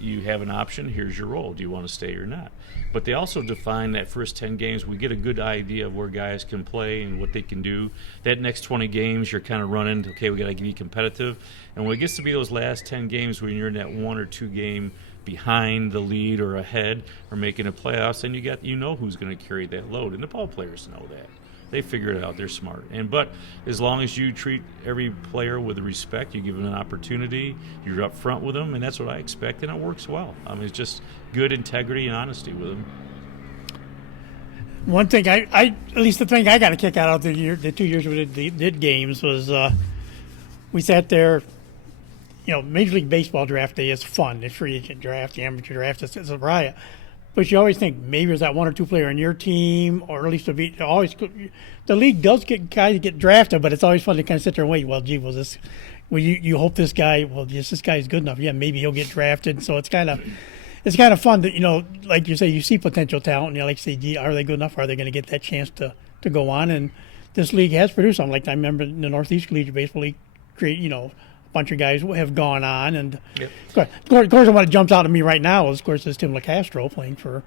you have an option. Here's your role. Do you want to stay or not? But they also define that first 10 games. We get a good idea of where guys can play and what they can do. That next 20 games, you're kind of running, okay, we got to be competitive. And when it gets to be those last 10 games when you're in that 1 or 2 game behind the lead or ahead or making a playoffs, then you know who's going to carry that load. And the ball players know that. They figure it out. They're smart. But as long as you treat every player with respect, you give them an opportunity, you're up front with them, and that's what I expect, and it works well. It's just good integrity and honesty with them. One thing at least the thing I got a kick out of the 2 years we did games was we sat there. Major League Baseball draft day is fun. The free agent draft, the amateur draft, it's a riot. But you always think maybe there's that one or two player on your team, or at least the league does get guys get drafted, but it's always fun to kind of sit there and wait. Well, gee, you hope this guy? Well, yes, this guy is good enough. Yeah, maybe he'll get drafted. So it's kind of fun that like you say, you see potential talent, and you like to say, gee, are they good enough? Are they going to get that chance to go on? And this league has produced something. Like I remember in the Northeast Collegiate Baseball League, a bunch of guys have gone on, and yep. Of course, the one that jumps out at me right now is Tim LeCastro playing for.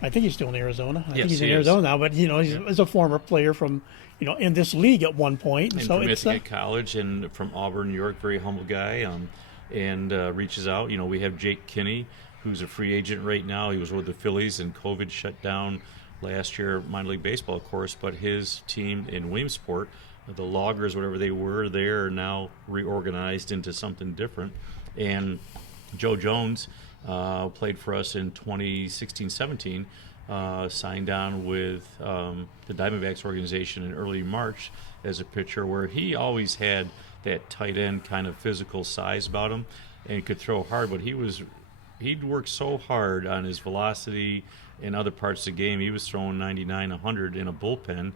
I think he's still in Arizona. I think he's in Arizona now, but he's a former player from in this league at one point. And so from it's Ithaca College and from Auburn, New York, very humble guy, and reaches out. We have Jake Kinney, who's a free agent right now. He was with the Phillies, and COVID shut down last year minor league baseball, of course, but his team in Williamsport, the Loggers, whatever they were, they are now reorganized into something different. And Joe Jones played for us in 2016-17, signed on with the Diamondbacks organization in early March as a pitcher, where he always had that tight end kind of physical size about him and could throw hard, but he'd worked so hard on his velocity and other parts of the game. He was throwing 99, 100 in a bullpen,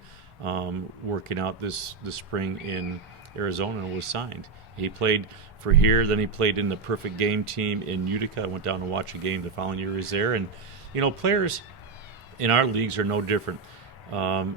working out this spring in Arizona, and was signed. He played for here, then he played in the Perfect Game team in Utica. I went down to watch a game the following year he was there. And, players in our leagues are no different.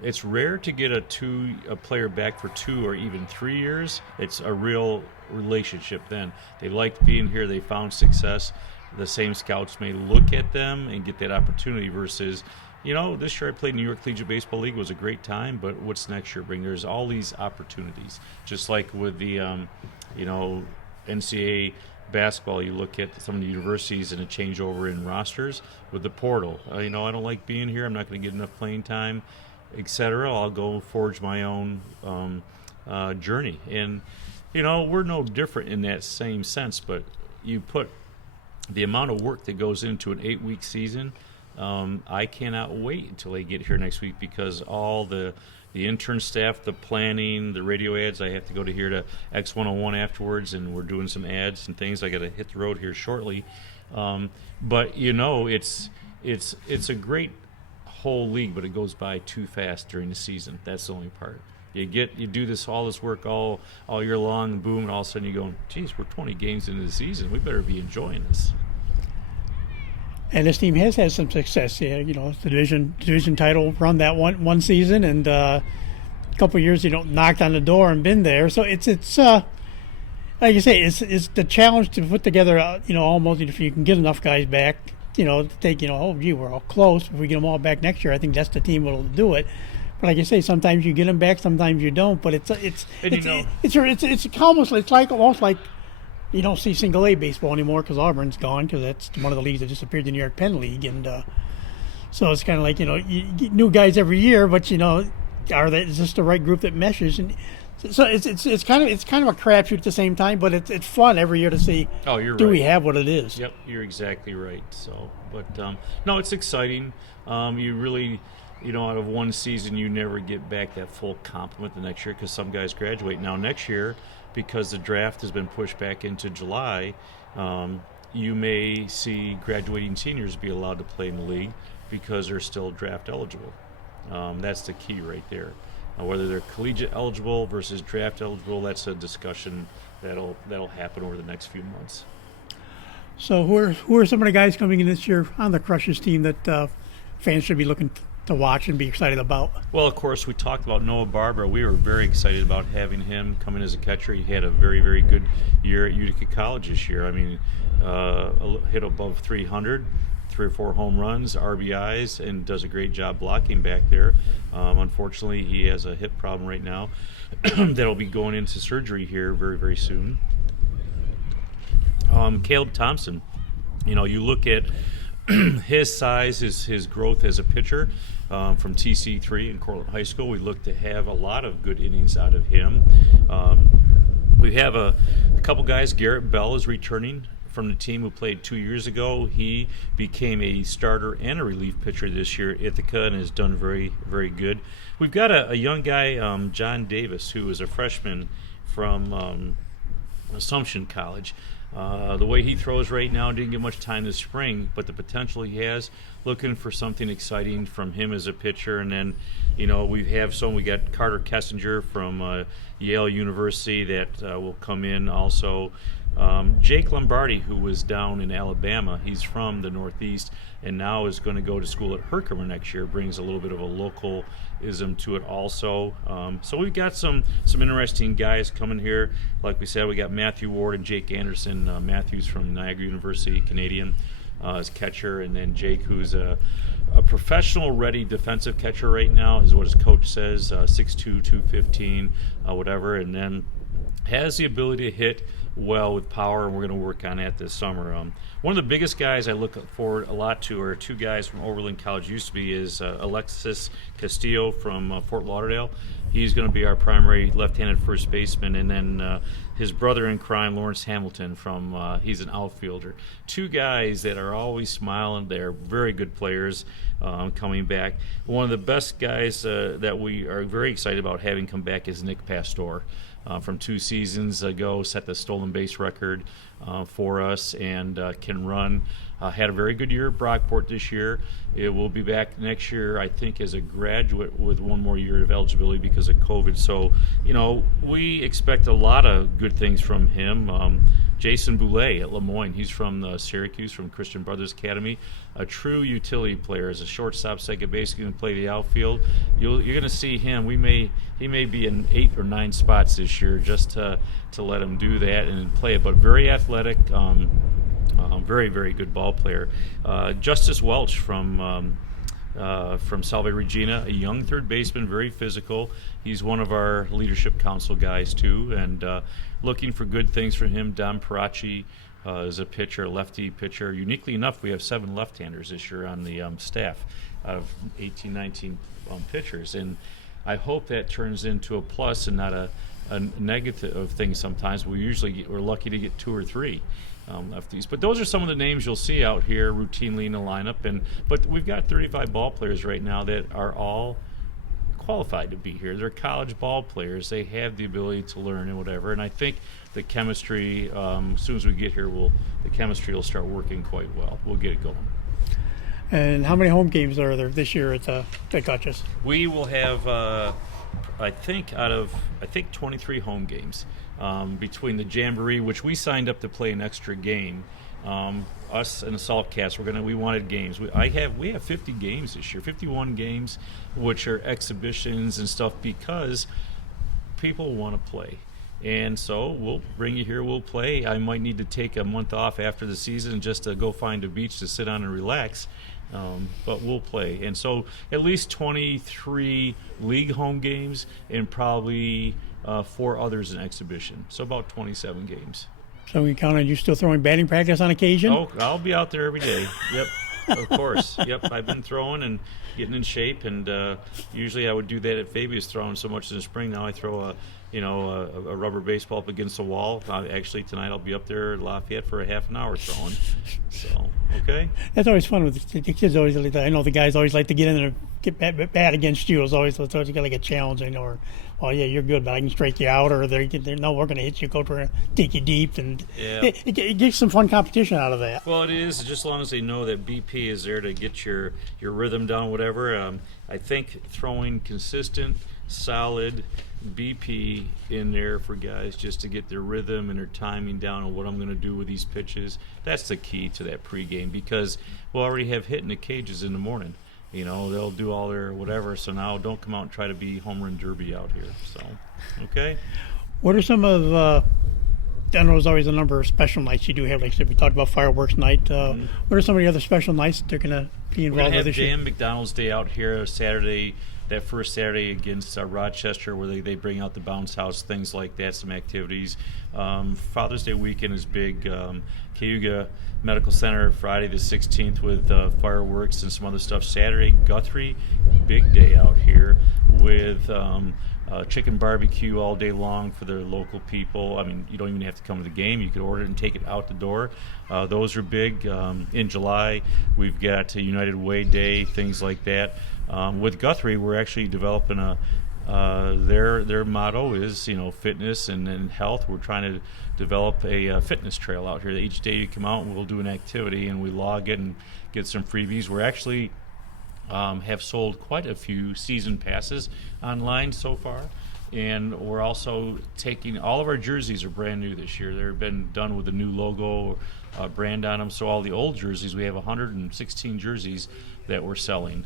It's rare to get a player back for 2 or even 3 years. It's a real relationship then. They liked being here. They found success. The same scouts may look at them and get that opportunity versus, this year I played New York Collegiate Baseball League. It was a great time, but what's next year bring? There's all these opportunities. Just like with the, NCAA basketball, you look at some of the universities and a changeover in rosters with the portal. I don't like being here. I'm not going to get enough playing time, etc. I'll go forge my own journey. And, we're no different in that same sense, but you put the amount of work that goes into an 8-week season, I cannot wait until they get here next week, because all the intern staff, the planning, the radio ads, I have to go to here to X101 afterwards, and we're doing some ads and things. I got to hit the road here shortly. But, it's a great whole league, but it goes by too fast during the season. That's the only part. You do all this work all year long, and boom, and all of a sudden you go, geez, we're 20 games into the season. We better be enjoying this. And this team has had some success. Yeah, the division title run that one season, and a couple of years knocked on the door and been there. So it's like you say, it's the challenge to put together. Almost if you can get enough guys back, to take oh gee, we're all close. If we get them all back next year, I think that's the team that'll do it. But like you say, sometimes you get them back, sometimes you don't. But it's almost like you don't see single A baseball anymore because Auburn's gone, because that's one of the leagues that disappeared, the New York Penn League, and so it's kind of like you get new guys every year, but is this the right group that meshes? And so it's kind of a crapshoot at the same time, but it's fun every year to see. Oh, you're do right. we have what it is? Yep, you're exactly right. So, but no, it's exciting. You really. Out of one season, you never get back that full complement the next year, because some guys graduate. Now, next year, because the draft has been pushed back into July, you may see graduating seniors be allowed to play in the league because they're still draft eligible. That's the key right there. Whether they're collegiate eligible versus draft eligible, that's a discussion that'll happen over the next few months. So who are some of the guys coming in this year on the Crushers team that fans should be looking to watch and be excited about? Well, of course, we talked about Noah Barbara. We were very excited about having him come in as a catcher. He had a very, very good year at Utica College this year. I mean, hit above 300, 3 or 4 home runs, RBIs, and does a great job blocking back there. Unfortunately, he has a hip problem right now that'll be going into surgery here very, very soon. Caleb Thompson, you look at his size, his growth as a pitcher from TC3 in Cortland High School. We look to have a lot of good innings out of him. We have a couple guys. Garrett Bell is returning from the team who played 2 years ago. He became a starter and a relief pitcher this year at Ithaca and has done very, very good. We've got a young guy, John Davis, who is a freshman from Assumption College. The way he throws right now, didn't get much time this spring, but the potential he has, looking for something exciting from him as a pitcher. And then, we got Carter Kessinger from Yale University that will come in also. Jake Lombardi, who was down in Alabama, he's from the Northeast and now is going to go to school at Herkimer next year, brings a little bit of a localism to it also. So we've got some interesting guys coming here. Like we said, we got Matthew Ward and Jake Anderson. Matthew's from Niagara University, Canadian, as catcher, and then Jake, who's a professional ready defensive catcher right now, is what his coach says, 6'2", 215, whatever, and then has the ability to hit well with power, and we're going to work on that this summer. One of the biggest guys I look forward a lot to are two guys from Oberlin College used to be is Alexis Castillo from Fort Lauderdale. He's going to be our primary left-handed first baseman, and then his brother in crime, Lawrence Hamilton, he's an outfielder. Two guys that are always smiling. They're very good players coming back. One of the best guys that we are very excited about having come back is Nick Pastor. From 2 seasons ago, set the stolen base record for us and can run. Had a very good year at Brockport this year. It will be back next year, I think, as a graduate with 1 more year of eligibility because of COVID. So, we expect a lot of good things from him. Jason Boulay at Lemoyne, he's from Syracuse, from Christian Brothers Academy. A true utility player, as a shortstop, second base, can play the outfield. You're going to see him. He may be in 8 or 9 spots this year, just to let him do that and play it. But very athletic, very, very good ball player. Justice Welch from Salve Regina, a young third baseman, very physical. He's one of our leadership council guys too, and looking for good things from him. Don Parachi is a pitcher, lefty pitcher. Uniquely enough, we have 7 left-handers this year on the staff out of 18, 19 pitchers, and I hope that turns into a plus and not a negative thing. Sometimes we're lucky to get 2 or 3 lefties. But those are some of the names you'll see out here routinely in the lineup. But we've got 35 ball players right now that are all qualified to be here. They're college ball players. They have the ability to learn and whatever. And I think the chemistry, as soon as we get here, the chemistry will start working quite well. We'll get it going. And how many home games are there this year at Dutchess? We will have, I think 23 home games between the Jamboree, which we signed up to play an extra game. Us and the Saltcats, we wanted games. We have 50 games this year, 51 games, which are exhibitions and stuff because people want to play. And so we'll bring you here, we'll play. I might need to take a month off after the season just to go find a beach to sit on and relax. But we'll play. And so at least 23 league home games and probably 4 others in exhibition. So about 27 games. So we count on you still throwing batting practice on occasion? Oh, I'll be out there every day. Yep, of course. Yep, I've been throwing and getting in shape. And usually I would do that at Fabius, throwing so much in the spring. Now I throw a rubber baseball up against the wall. Actually, tonight I'll be up there at Lafayette for a half an hour throwing. So, okay. That's always fun with the kids. I know the guys always like to get in there and get bad against you. It's always got like a challenge, or, well, yeah, you're good, but I can strike you out, or they're no, we're going to hit you, go to take you deep, and it gets some fun competition out of that. Well, it is, just as long as they know that BP is there to get your rhythm down, whatever. I think throwing consistent, solid BP in there for guys just to get their rhythm and their timing down on what I'm going to do with these pitches. That's the key to that pregame, because we'll already have hit in the cages in the morning. They'll do all their whatever. So now don't come out and try to be home run derby out here. So, okay. What are some of, I know there's always a number of special nights you do have. Like I said, we talked about fireworks night. What are some of the other special nights that they're going to be involved with this year? We're going to have McDonald's Day out here Saturday. That first Saturday against Rochester, where they bring out the bounce house, things like that, some activities. Father's Day weekend is big. Cayuga Medical Center, Friday the 16th with fireworks and some other stuff. Saturday, Guthrie, big day out here with chicken barbecue all day long for their local people. I mean, you don't even have to come to the game. You could order it and take it out the door. Those are big. In July, we've got United Way Day, things like that. With Guthrie, we're actually developing their motto is, fitness and health. We're trying to develop a fitness trail out here. That each day you come out and we'll do an activity and we log it and get some freebies. We're actually have sold quite a few season passes online so far. And we're also taking all of our jerseys are brand new this year. They've been done with a new logo brand on them. So all the old jerseys, we have 116 jerseys that we're selling.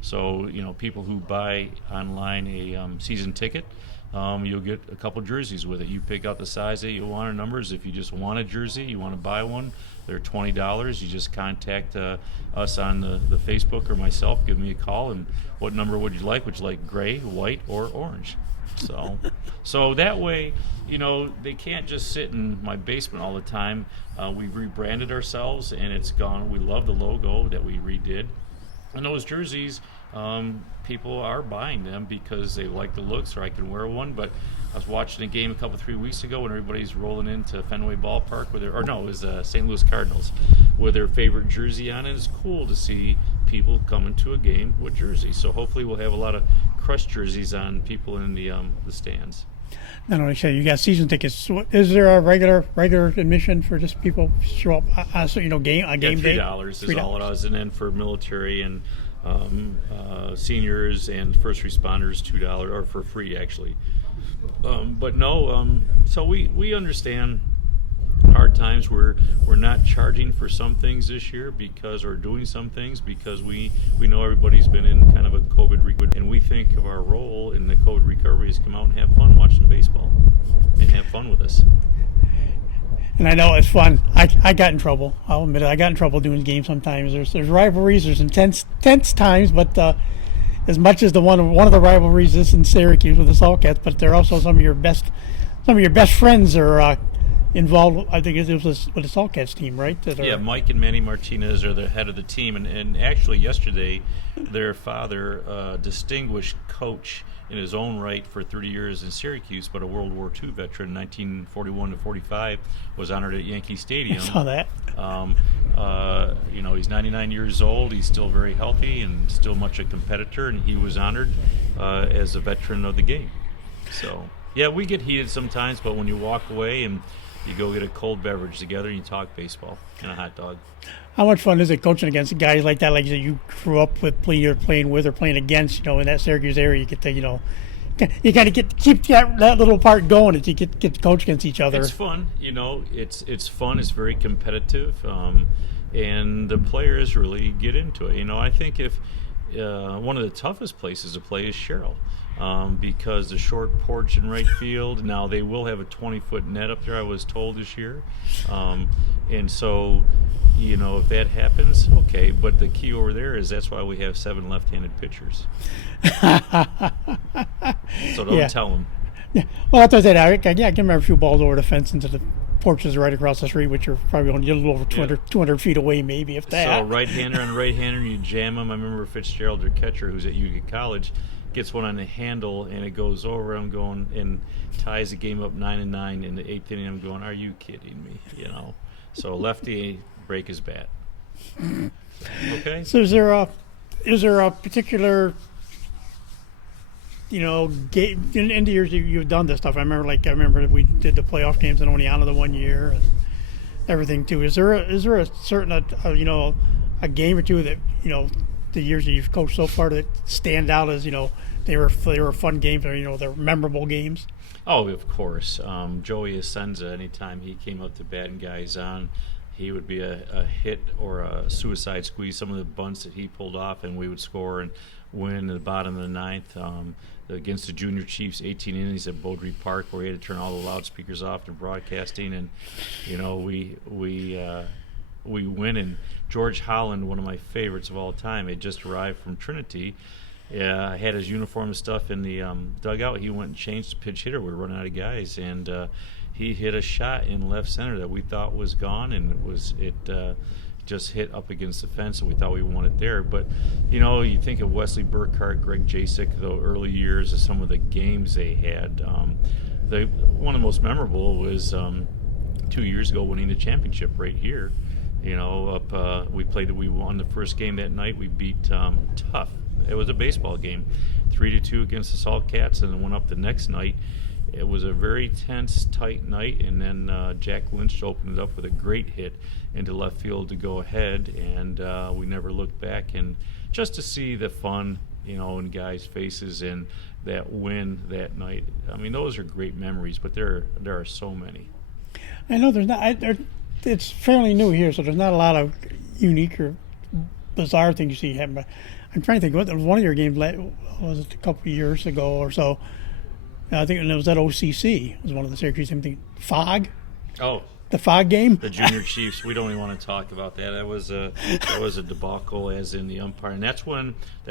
So people who buy online a season ticket, you'll get a couple jerseys with it. You pick out the size that you want or numbers. If you just want a jersey, you want to buy one, they're $20. You just contact us on the Facebook or myself. Give me a call. And what number would you like? Would you like gray, white, or orange? So that way, they can't just sit in my basement all the time. We've rebranded ourselves, and it's gone. We love the logo that we redid. And those jerseys, people are buying them because they like the looks, or I can wear one. But I was watching a game 3 weeks ago when everybody's rolling into Fenway Ballpark it was St. Louis Cardinals with their favorite jersey on. And it's cool to see people coming to a game with jerseys. So hopefully we'll have a lot of Crush jerseys on people in the stands. Not only say you got season tickets. Is there a regular admission for just people show up? Game day. $3 is all it is, and then for military and seniors and first responders, $2 or for free actually. But no, so we understand hard times. We're not charging for some things this year or doing some things because we know everybody's been in kind of a COVID recovery, and we think of our role in the COVID recovery is come out and have fun watching baseball and have fun with us. And I know it's fun. I got in trouble. I'll admit it. I got in trouble doing games sometimes. There's rivalries. There's intense times, but as much as one of the rivalries is in Syracuse with the Saltcats, but they're also some of your best friends are involved. I think it was with the Saltcats team, right? Mike and Manny Martinez are the head of the team, and actually yesterday, their father, distinguished coach in his own right for 30 years in Syracuse, but a World War II veteran, 1941 to 45, was honored at Yankee Stadium. I saw that. He's 99 years old. He's still very healthy and still much a competitor, and he was honored as a veteran of the game. So, yeah, we get heated sometimes, but when you walk away and you go get a cold beverage together and you talk baseball and a hot dog. How much fun is it coaching against guys like that, like you grew up with, playing with or playing against, in that Syracuse area? You get to, you got to keep that little part going as you get to coach against each other. It's fun, it's fun. It's very competitive, and the players really get into it. I think if one of the toughest places to play is Sherrill. Because the short porch in right field. Now they will have a 20-foot net up there, I was told this year, and so if that happens, okay. But the key over there is that's why we have 7 left-handed pitchers. So don't tell them. Yeah. Well, after that, I can remember a few balls over the fence into the porches right across the street, which are probably only a little over 200 feet away, maybe, if that. So right-hander on right-hander, you jam them. I remember Fitzgerald, their catcher, who's at Utica College, gets one on the handle and it goes over. I'm going and ties the game up 9-9 in the 8th inning. I'm going, are you kidding me? So lefty break his bat. Okay. So is there a particular game in the years you've done this stuff? I remember we did the playoff games in Oneonta the one year and everything too. Is there a certain a game or two that the years that you've coached so far that stand out as they were fun games or they're memorable games? Oh, of course. Joey Ascenza, anytime he came up to bat and guys on, he would be a hit or a suicide squeeze. Some of the bunts that he pulled off, and we would score and win in the bottom of the ninth against the Junior Chiefs, 18 innings at Beaudry Park, where he had to turn all the loudspeakers off to broadcasting, and we win. And George Holland, one of my favorites of all time, had just arrived from Trinity. Had his uniform and stuff in the dugout. He went and changed to pitch hitter. We were running out of guys, and he hit a shot in left center that we thought was gone, and it just hit up against the fence, and we thought we won it there. But you think of Wesley Burkhart, Greg Jasek, the early years of some of the games they had. One of the most memorable was 2 years ago winning the championship right here. We won the first game that night. We beat Tough a baseball game, 3-2 against the Salt Cats, and then went up the next night. It was a very tense, tight night, and then Jack Lynch opened it up with a great hit into left field to go ahead, and we never looked back. And just to see the fun, in guys' faces and that win that night, I mean, those are great memories, but there are so many. I know there's not. It's fairly new here, so there's not a lot of unique or bizarre things you see happen. But I'm trying to think. What was one of your games? Was it a couple of years ago or so? I think it was at OCC. It was one of the Syracuse. I'm thinking Fog. Oh, the Fog game. The Junior Chiefs. We don't even want to talk about that. That was a debacle, as in the umpire, and that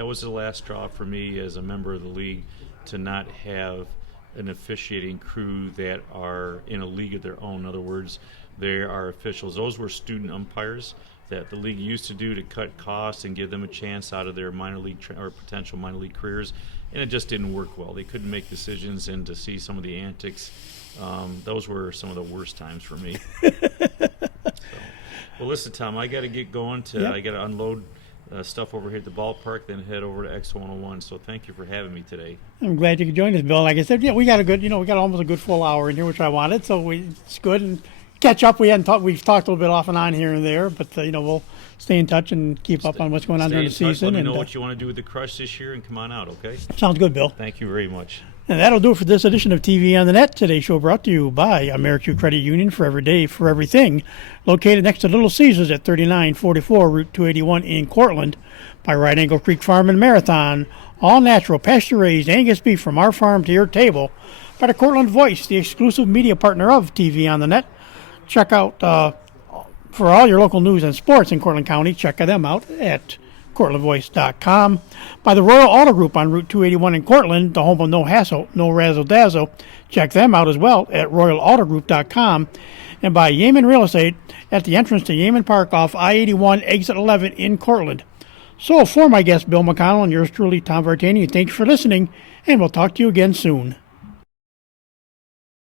was the last straw for me as a member of the league to not have an officiating crew that are in a league of their own. In other words, they are officials. Those were student umpires that the league used to do to cut costs and give them a chance out of their minor league or potential minor league careers, and it just didn't work well. They couldn't make decisions, and to see some of the antics, those were some of the worst times for me. Well, listen, Tom, I got to get going. I got to unload stuff over here at the ballpark, then head over to X101. So thank you for having me today. I'm glad you could join us, Bill. Like I said, we got we got almost a good full hour in here, which I wanted. So it's good and catch up. We've talked a little bit off and on here and there, but we'll stay in touch and keep up on what's going on during the season. Let me know what you want to do with the Crush this year, and come on out, okay? Sounds good, Bill. Thank you very much. And that'll do it for this edition of TV on the Net. Today's show brought to you by AmeriQ Credit Union, for every day, for everything. Located next to Little Caesars at 3944 Route 281 in Cortland. By Right Angle Creek Farm and Marathon. All natural, pasture-raised Angus beef from our farm to your table. By the Cortland Voice, the exclusive media partner of TV on the Net. Check out, for all your local news and sports in Cortland County, check them out at CortlandVoice.com. By the Royal Auto Group on Route 281 in Cortland, the home of no hassle, no razzle-dazzle. Check them out as well at RoyalAutoGroup.com. And by Yeaman Real Estate at the entrance to Yeaman Park off I-81 Exit 11 in Cortland. So for my guest, Bill McConnell, and yours truly, Tom Vartanian, thank you for listening, and we'll talk to you again soon.